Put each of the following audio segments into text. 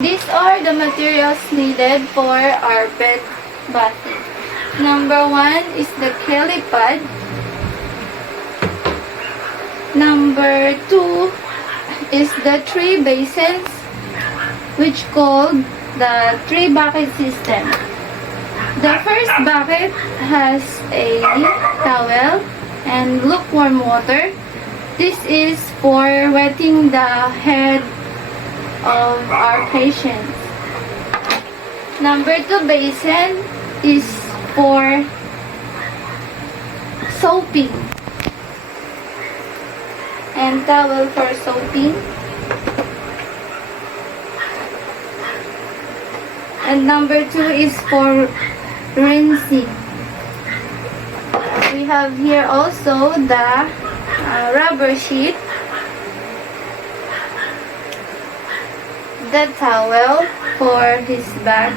These are the materials needed for our bed bathing. Number 1 is the Kelly pad. Number 2 is the 3 basins, which called the 3 bucket system. The first bucket has a towel and lukewarm water. This is for wetting the head of our patients. Number 2 basin is for soaping and towel for soaping. And number 2 is for rinsing. We have here also the rubber sheet, the towel for his back,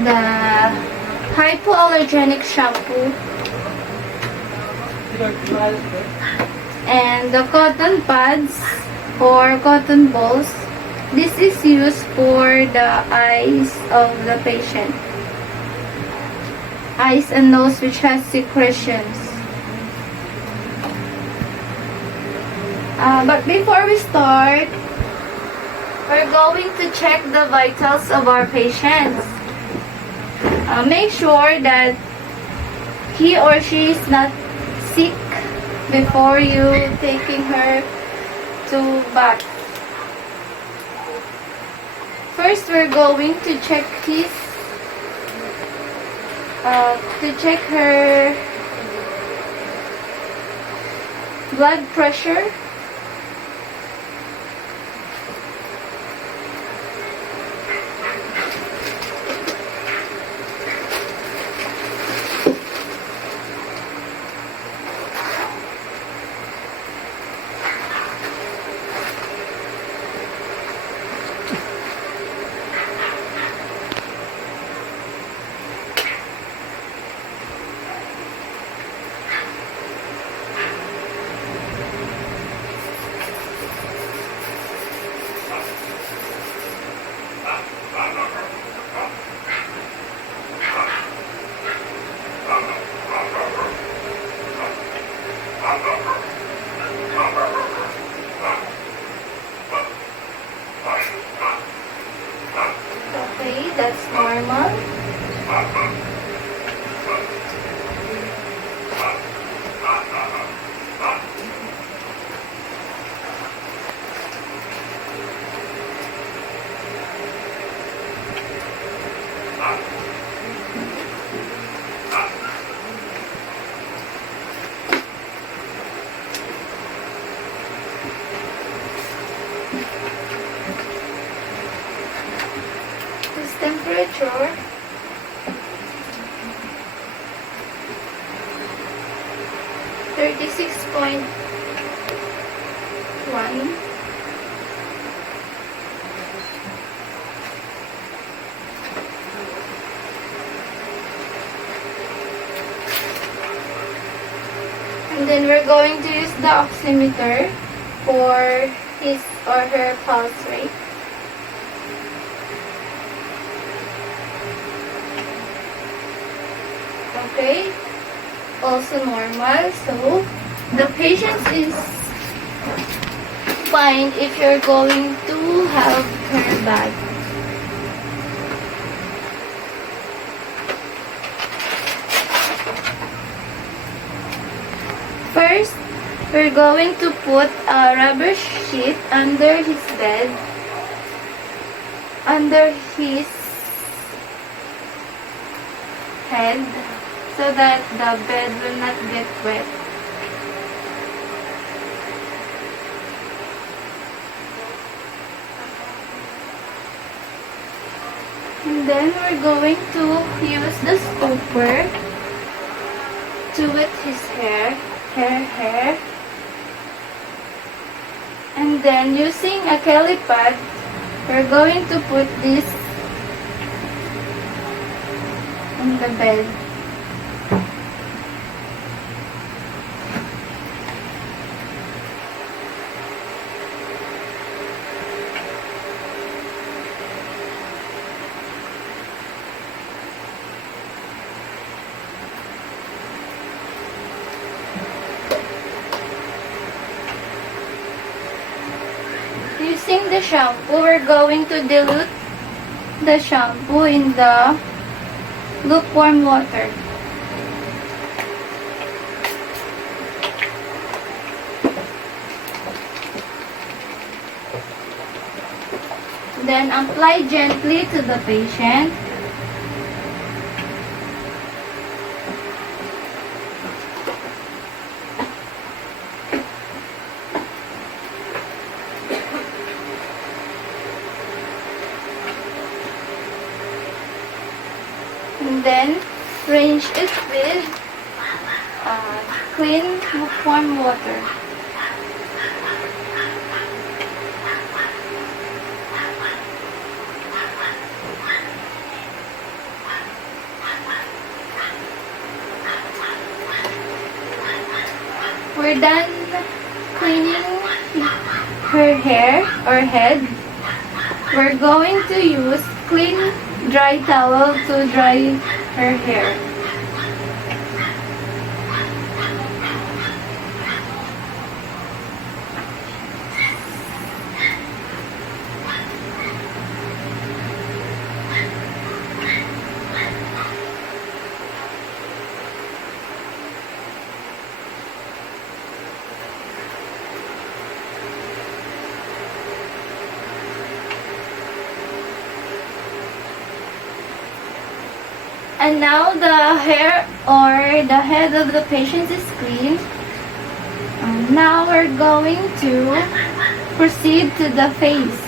the hypoallergenic shampoo, and the cotton pads or cotton balls. This is used for the eyes of the patient. Eyes and nose which has secretions. But before we start, we're going to check the vitals of our patients. Make sure that he or she is not sick before you taking her to bath. First, we're going to check her blood pressure. Okay, that's normal. His temperature 36.1. And then we're going to use the oximeter for his or her pulse rate. Okay, also normal. So the patient is fine if you're going to have her back. First, we're going to put a rubber sheet under his bed, under his head, so that the bed will not get wet. And then we're going to use the scooper to wet his hair. And then using a Kelly pad, we're going to put this on the bed. using the shampoo, we're going to dilute the shampoo in the lukewarm water. Then apply gently to the patient. And then rinse it with clean lukewarm water. We're done cleaning her hair or head. We're going to use clean dry towel to dry her hair. And now the hair or the head of the patient is clean. Now we're going to proceed to the face.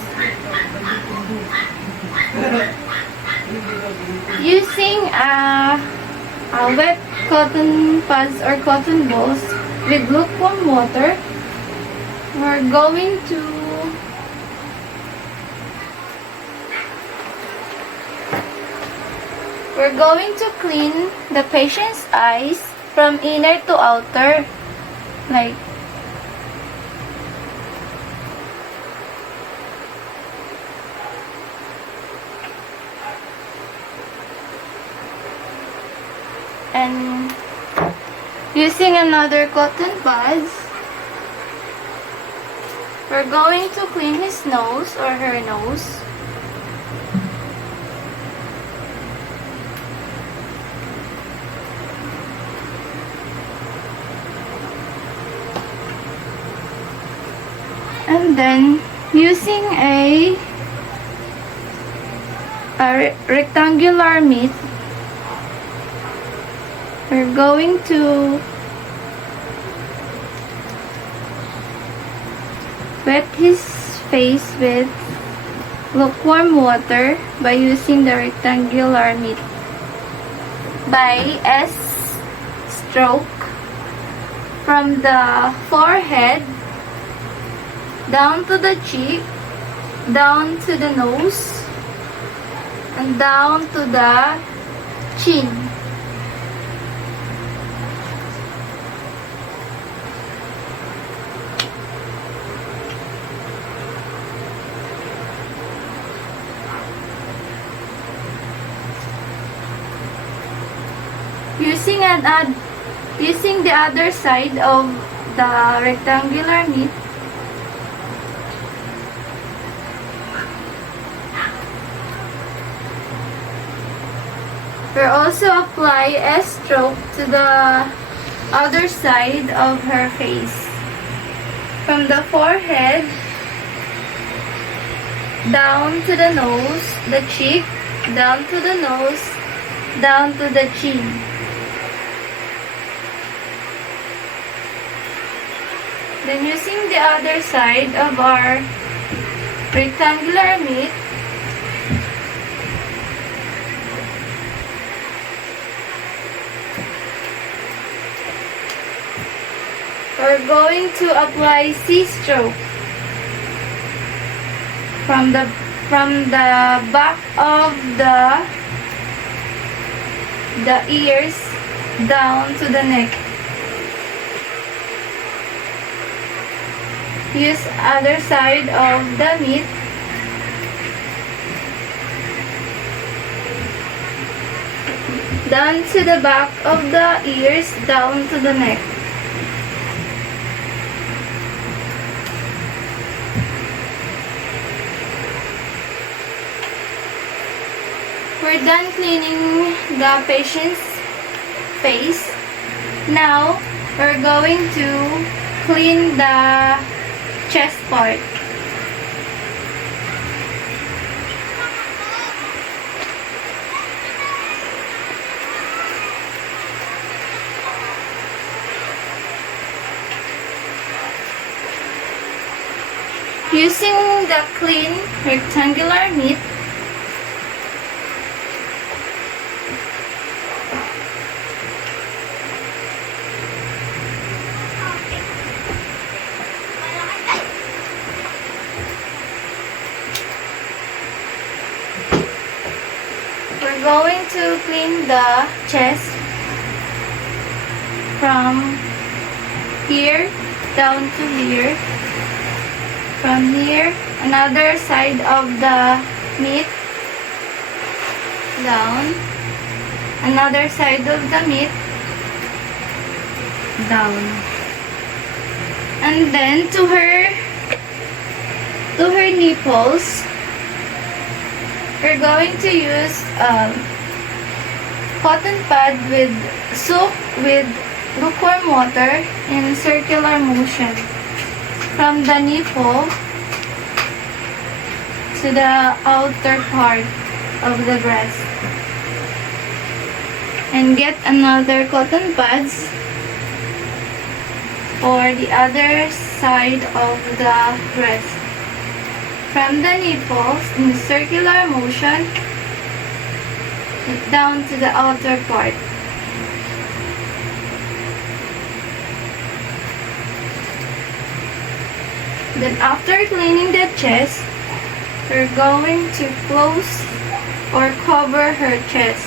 Using a wet cotton pads or cotton balls with lukewarm water, we're going to clean the patient's eyes from inner to outer, like and using another cotton pads, we're going to clean his nose or her nose. And then using a rectangular mitt, we're going to wet his face with lukewarm water by using the rectangular mitt by S stroke from the forehead down to the cheek, down to the nose, and down to the chin. Using the other side of the rectangular mitt, we'll also apply a stroke to the other side of her face. From the forehead, down to the nose, the cheek, down to the nose, down to the chin. Then using the other side of our rectangular mitt, we're going to apply C-stroke from the back of the ears down to the neck. Use other side of the mitt. Down to the back of the ears, down to the neck. We're done cleaning the patient's face. Now, we're going to clean the chest part. Using the clean rectangular mitt, we're going to clean the chest from here down to here. From here, another side of the meat down, another side of the meat down, and then to her nipples, we're going to use cotton pad soaked with lukewarm water in circular motion from the nipple to the outer part of the breast. And get another cotton pads for the other side of the breast. From the nipples in circular motion down to the outer part. Then after cleaning the chest, we're going to close or cover her chest.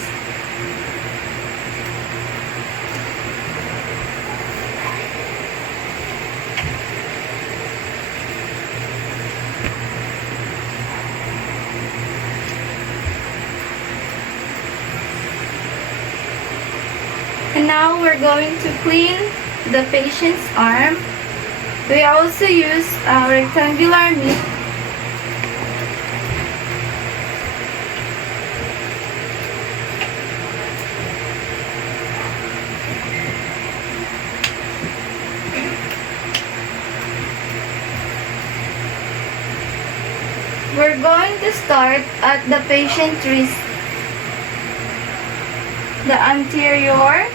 And now we're going to clean the patient's arm. We also use a rectangular mitt. We're going to start at the patient's wrist, the anterior,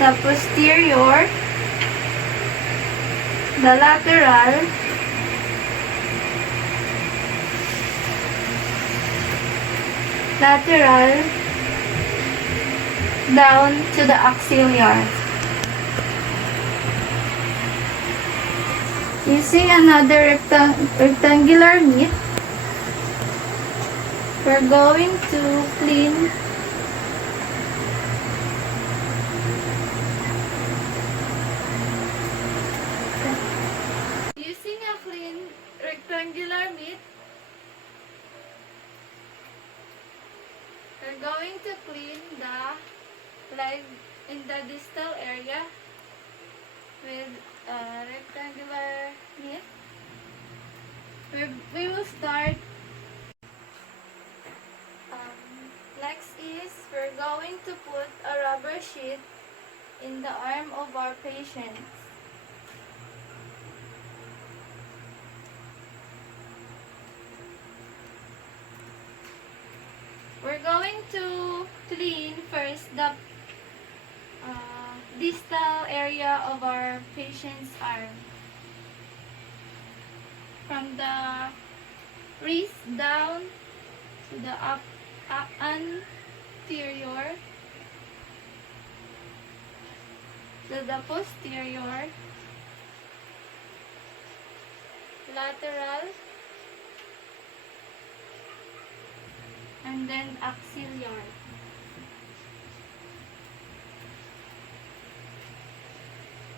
the posterior, the lateral, down to the axillary. Using another rectangular mitt, we're going to clean rectangular mitt. We're going to clean the leg in the distal area with a rectangular mitt. We will start. Next is we're going to put a rubber sheet in the arm of our patient. We're going to clean first the distal area of our patient's arm. From the wrist down to the anterior, to the posterior, lateral, and then axillary.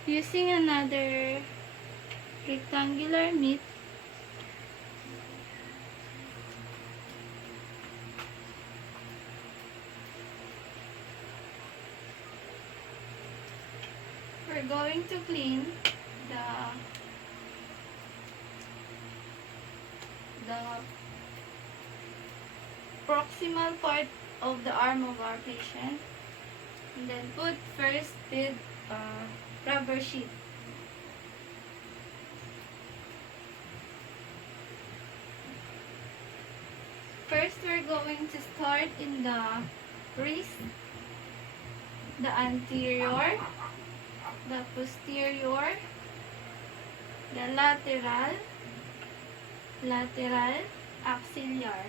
Using another rectangular mitt, we're going to clean the the proximal part of the arm of our patient. And then put first with rubber sheet. First, we're going to start in the wrist, the anterior, the posterior, the lateral, axillary.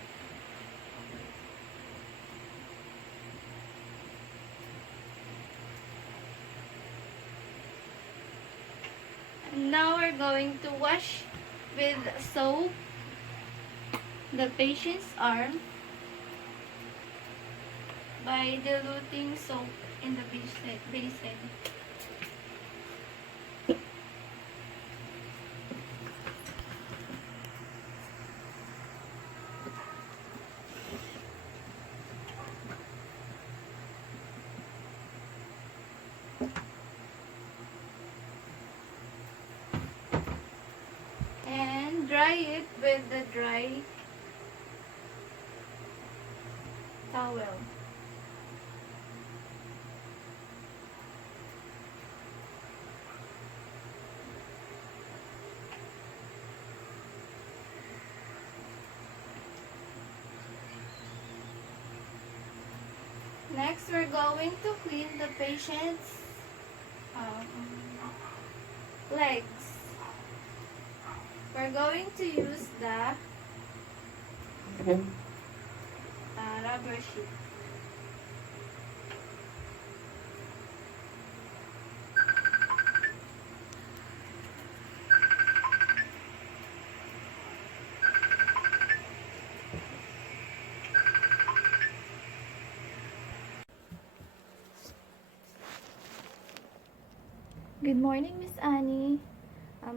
And now we're going to wash with soap the patient's arm by diluting soap in the basin. And dry it with the dry towel. Next, we're going to clean the patient's legs. We're going to use the rubber sheet. Good morning, Miss Annie.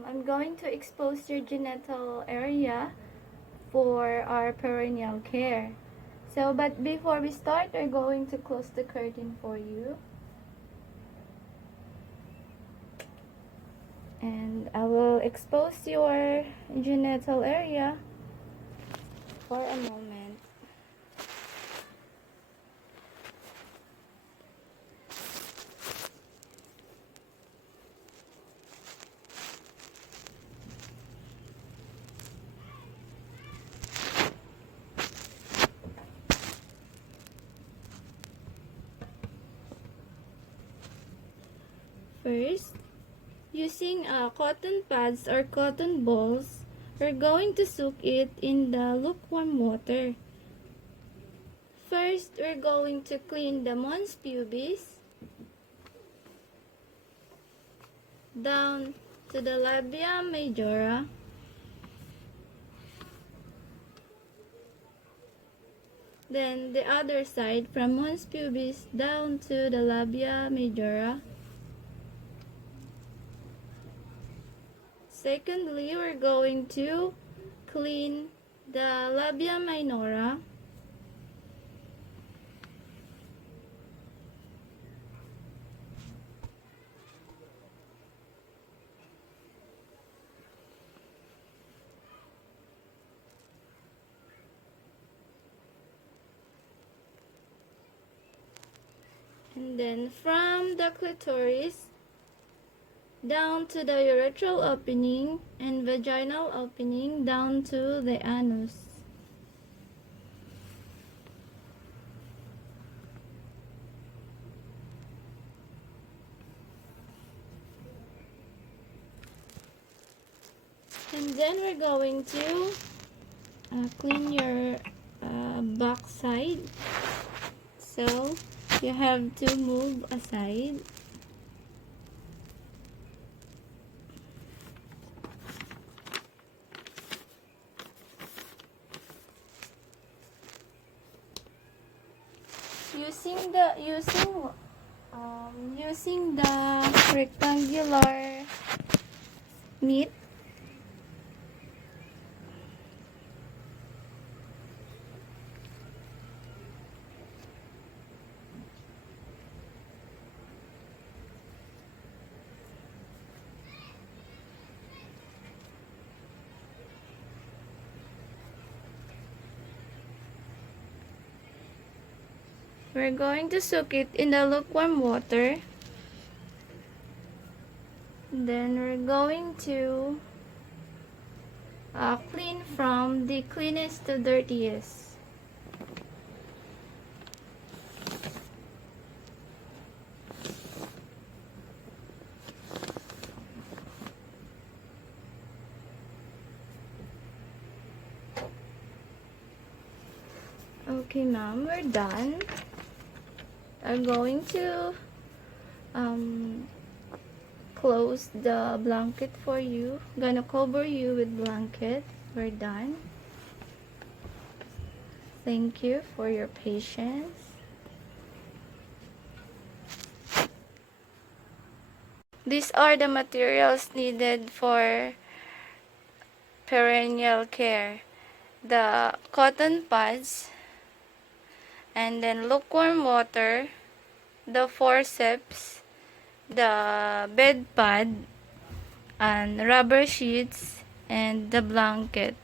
I'm going to expose your genital area for our perineal care. But before we start, we're going to close the curtain for you. And I will expose your genital area for a moment. First, using cotton pads or cotton balls, we're going to soak it in the lukewarm water. First, we're going to clean the mons pubis down to the labia majora. Then the other side from mons pubis down to the labia majora. Secondly, we're going to clean the labia minora. And then from the clitoris down to the urethral opening and vaginal opening down to the anus. And then we're going to clean your back side. So you have to move aside. Using the rectangular meat, we're going to soak it in the lukewarm water. Then we're going to clean from the cleanest to dirtiest. Okay, ma'am, we're done. I'm going to close the blanket for you. Gonna cover you with blanket. We're done. Thank you for your patience. These are the materials needed for perennial care. The cotton pads, and then lukewarm water, the forceps, the bed pad, and rubber sheets, and the blanket.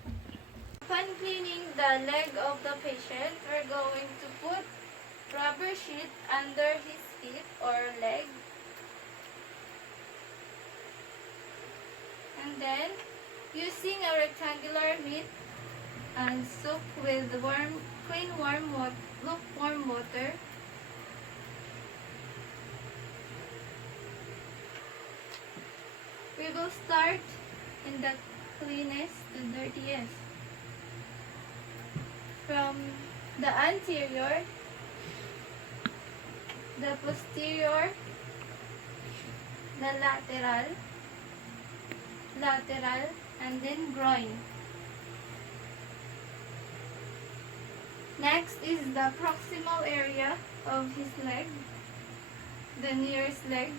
Upon cleaning the leg of the patient, we're going to put rubber sheet under his feet or leg. And then, using a rectangular mitt and soak with lukewarm water. We will start in the cleanest to dirtiest. From the anterior, the posterior, the lateral, and then groin. Next is the proximal area of his leg, the nearest leg.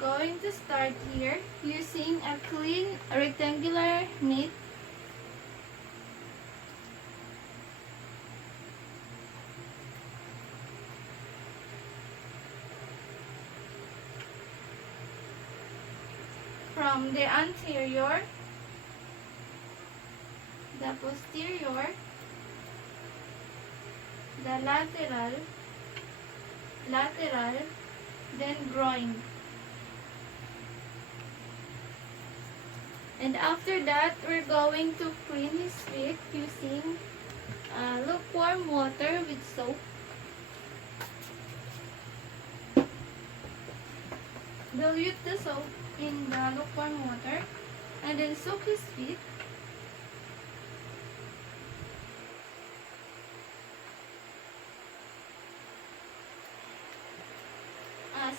Going to start here using a clean rectangular mitt. From the anterior, the posterior, the lateral, then groin. And after that, we're going to clean his feet using lukewarm water with soap. Dilute the soap in the lukewarm water and then soak his feet.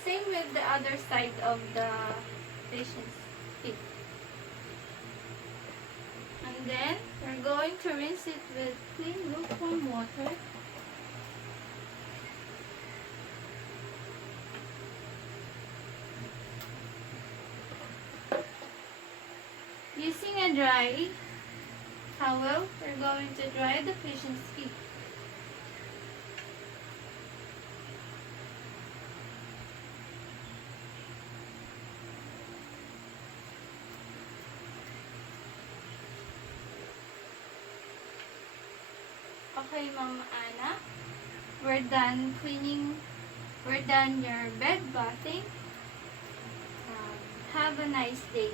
Same with the other side of the patient's feet. And then we're going to rinse it with clean lukewarm water. Using a dry towel, we're going to dry the patient's feet. Okay, Ma'am Ana, we're done cleaning. We're done your bed bathing. Have a nice day.